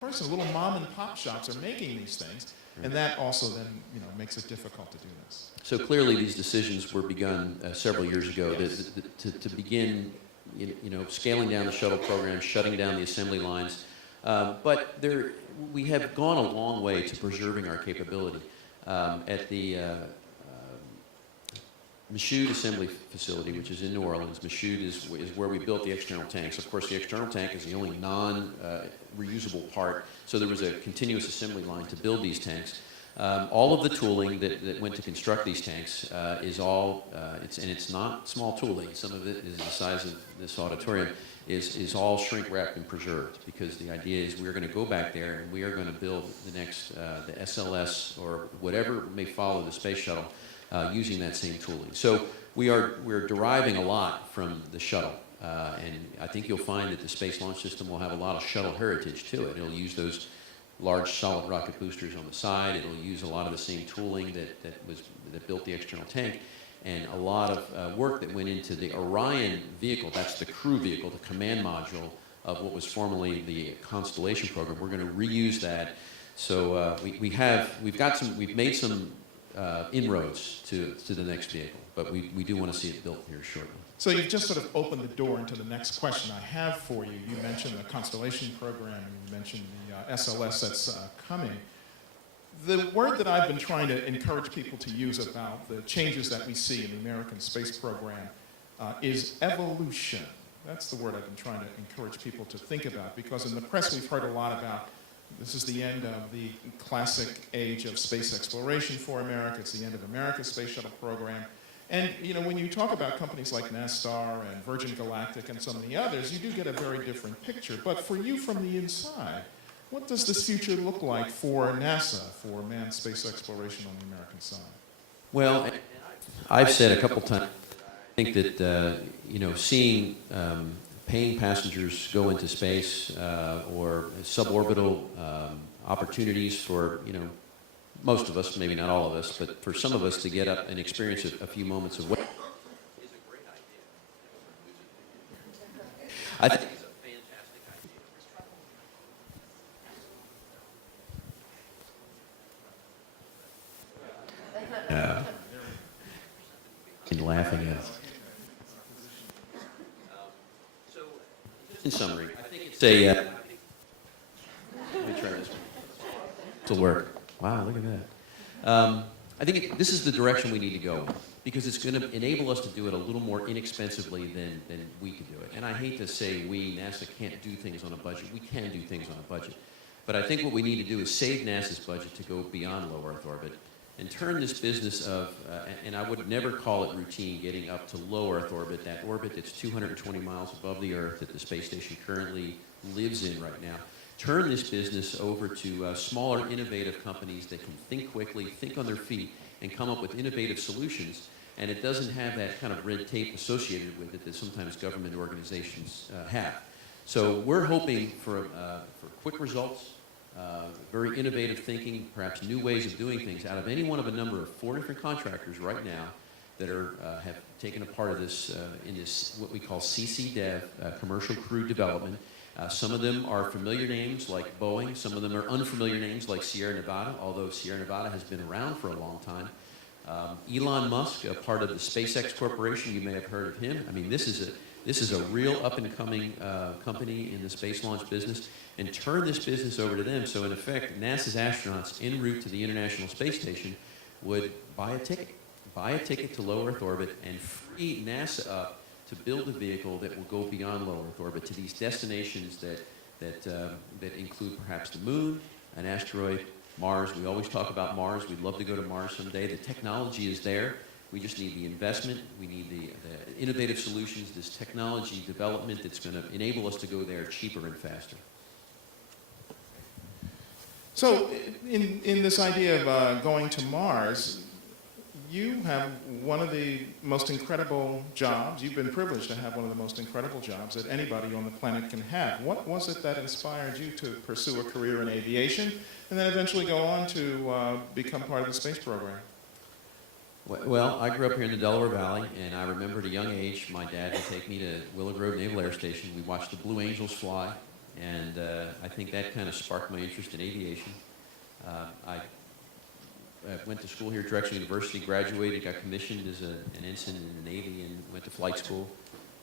person. Little mom and pop shops are making these things, and that also then makes it difficult to do this. So clearly, these decisions were begun several years ago to begin, scaling down the shuttle program, shutting down the assembly lines. But we have gone a long way to preserving our capability. At the Michoud Assembly Facility, which is in New Orleans, Michoud is where we built the external tanks. Of course, the external tank is the only non-reusable part, so there was a continuous assembly line to build these tanks. All of the tooling that went to construct these tanks is all, and it's not small tooling. Some of it is the size of this auditorium, is all shrink wrapped and preserved, because the idea is we're going to go back there and we are going to build the next, the SLS or whatever may follow the space shuttle using that same tooling. So we're deriving a lot from the shuttle. And I think you'll find that the Space Launch System will have a lot of shuttle heritage to it. It'll use those large solid rocket boosters on the side. It'll use a lot of the same tooling that built the external tank, and a lot of work that went into the Orion vehicle. That's the crew vehicle, the command module of what was formerly the Constellation program. We're going to reuse that. So we've made some inroads to the next vehicle, but we do want to see it built here shortly. So you've just sort of opened the door into the next question I have for you. You mentioned the Constellation program, you mentioned the SLS that's coming. The word that I've been trying to encourage people to use about the changes that we see in the American space program is evolution. That's the word I've been trying to encourage people to think about, because in the press we've heard a lot about this is the end of the classic age of space exploration for America. It's the end of America's space shuttle program. And when you talk about companies like NASTAR and Virgin Galactic and so many others, you do get a very different picture. But for you from the inside, what does this future look like for NASA, for manned space exploration on the American side? Well, I've said a couple times, I think that seeing paying passengers go into space or suborbital opportunities for most of us, maybe not all of us, but for some of us to get up and experience a few moments of wonder is a great idea. I think it's a fantastic idea. And laughing at us. So, in summary, I think it's a. Let me try this one. It'll work. Wow, look at that. I think this is the direction we need to go, because it's going to enable us to do it a little more inexpensively than we can do it. And I hate to say NASA can't do things on a budget. We can do things on a budget. But I think what we need to do is save NASA's budget to go beyond low Earth orbit and turn this business of, and I would never call it routine, getting up to low Earth orbit, that orbit that's 220 miles above the Earth that the space station currently lives in right now. Turn this business over to smaller, innovative companies that can think quickly, think on their feet, and come up with innovative solutions. And it doesn't have that kind of red tape associated with it that sometimes government organizations have. So we're hoping for quick results, very innovative thinking, perhaps new ways of doing things out of any one of a number of 4 different contractors right now that have taken a part of this in this what we call CC Dev, commercial crew development. Some of them are familiar names like Boeing. Some of them are unfamiliar names like Sierra Nevada, although Sierra Nevada has been around for a long time. Elon Musk, a part of the SpaceX Corporation, you may have heard of him. I mean, this is a real up-and-coming company in the space launch business, and turn this business over to them. So in effect, NASA's astronauts en route to the International Space Station would buy a ticket to low Earth orbit, and free NASA up to build a vehicle that will go beyond low Earth orbit to these destinations that include perhaps the moon, an asteroid, Mars. We always talk about Mars. We'd love to go to Mars someday. The technology is there. We just need the investment. We need the innovative solutions, this technology development that's going to enable us to go there cheaper and faster. So in this idea of going to Mars, you have one of the most incredible jobs. You've been privileged to have one of the most incredible jobs that anybody on the planet can have. What was it that inspired you to pursue a career in aviation and then eventually go on to become part of the space program? Well, I grew up here in the Delaware Valley, and I remember at a young age, my dad would take me to Willow Grove Naval Air Station. We watched the Blue Angels fly And I think that kind of sparked my interest in aviation. I went to school here at Drexel University, graduated, got commissioned as an ensign in the Navy, and went to flight school.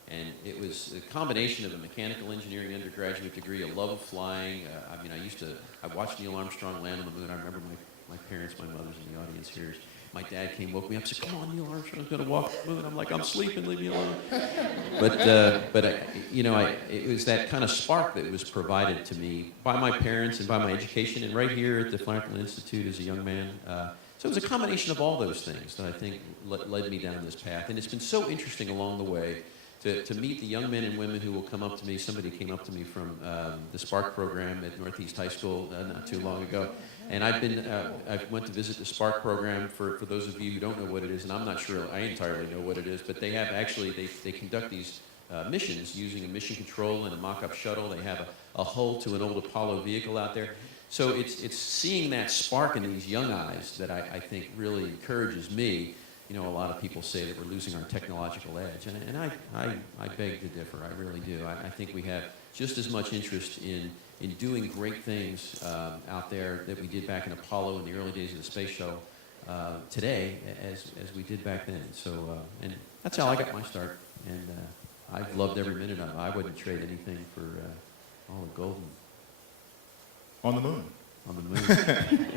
And it was a combination of a mechanical engineering undergraduate degree, a love of flying. I mean, I watched Neil Armstrong land on the moon. I remember my parents, my mother's in the audience here. My dad came, woke me up, said, "Come on, Neil Armstrong's going to walk the moon." I'm like, "I'm sleeping, leave me alone." It was that kind of spark that was provided to me by my parents and by my education, and right here at the Franklin Institute as a young man. So it was a combination of all those things that I think led me down this path. And it's been so interesting along the way to meet the young men and women who will come up to me. Somebody came up to me from the Spark program at Northeast High School not too long ago. And I went to visit the Spark program for those of you who don't know what it is, and I'm not sure I entirely know what it is, but they have actually, they conduct these missions using a mission control and a mock-up shuttle. They have a hull to an old Apollo vehicle out there. So it's seeing that spark in these young eyes that I think really encourages me. You know, a lot of people say that we're losing our technological edge, and I beg to differ. I really do. I think we have just as much interest in doing great things out there that we did back in Apollo in the early days of the space shuttle today as we did back then. So, and that's how I got my start, and I've loved every minute of it. I wouldn't trade anything for all the golden. On the moon. On the moon.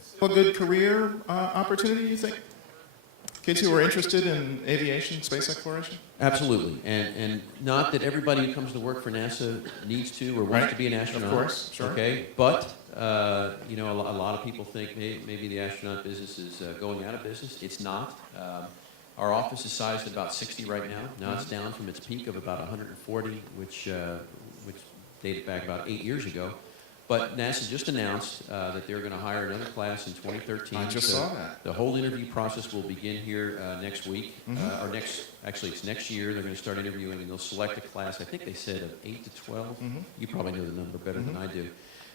Still a good career opportunity, you think? Kids who are interested in aviation, space exploration? Absolutely, and not that everybody who comes to work for NASA needs to or wants to be an astronaut. Of course, sure. Okay, but you know, a lot of people think maybe the astronaut business is going out of business. It's not. Our office is sized at about 60 right now. Now it's down from its peak of about 140, which dated back about 8 years ago. But NASA just announced that they're going to hire another class in 2013. I just saw that. The whole interview process will begin here next week, actually it's next year. They're going to start interviewing, and they'll select a class, I think they said of 8 to 12. You probably know the number better than I do.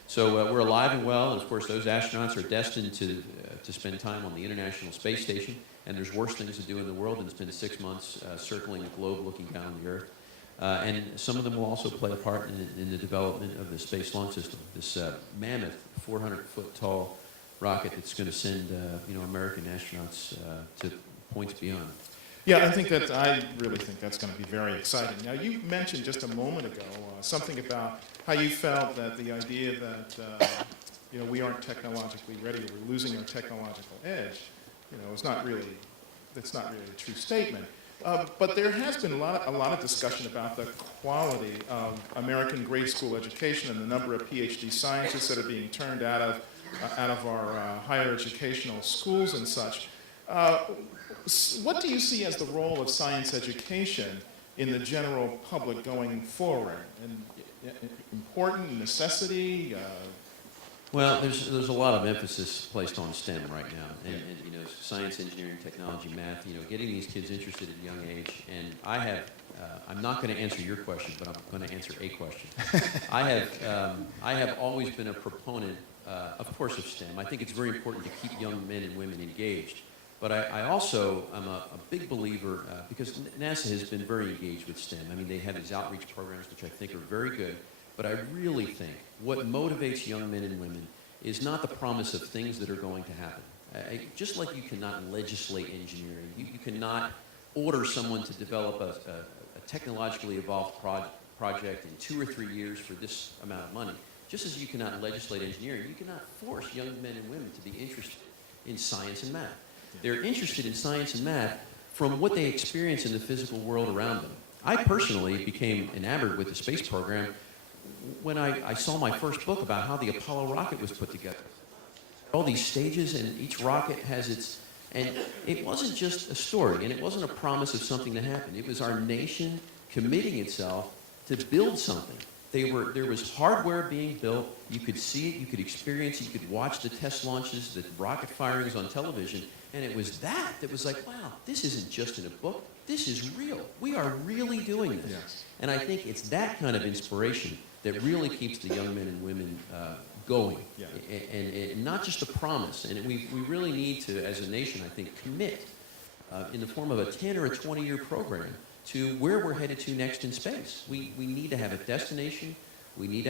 So we're alive and well, and of course those astronauts are destined to spend time on the International Space Station, and there's worse things to do in the world than spend 6 months circling the globe looking down the Earth. And some of them will also play a part in the development of the Space Launch System, this mammoth 400-foot tall rocket that's going to send American astronauts to points beyond. Yeah, I really think that's going to be very exciting. Now, you mentioned just a moment ago something about how you felt that the idea that we aren't technologically ready, or we're losing our technological edge, it's not really a true statement. But there has been a lot of discussion about the quality of American grade school education and the number of PhD scientists that are being turned out of our higher educational schools and such. What do you see as the role of science education in the general public going forward? And important, necessity? Well, there's a lot of emphasis placed on STEM right now, and science, engineering, technology, math. Getting these kids interested at a young age. And I'm not going to answer your question, but I'm going to answer a question. I have always been a proponent, of course, of STEM. I think it's very important to keep young men and women engaged. But I also am a big believer, because NASA has been very engaged with STEM. I mean, they have these outreach programs, which I think are very good. But I really think what motivates young men and women is not the promise of things that are going to happen. Just like you cannot legislate engineering, you cannot order someone to develop a technologically evolved project in 2 or 3 years for this amount of money. Just as you cannot legislate engineering, you cannot force young men and women to be interested in science and math. They're interested in science and math from what they experience in the physical world around them. I personally became enamored with the space program when I saw my first book about how the Apollo rocket was put together. All these stages, and each rocket has its... And it wasn't just a story, and it wasn't a promise of something to happen. It was our nation committing itself to build something. There was hardware being built. You could see it, you could experience it, you could watch the test launches, the rocket firings on television, and it was that was like, wow, this isn't just in a book. This is real. We are really doing this. Yes. And I think it's that kind of inspiration that really keeps the young men and women going, Yeah. and not just a promise. And we really need to, as a nation, I think, commit in the form of a 10 or a 20-year program to where we're headed to next in space. We need to have a destination. We need to have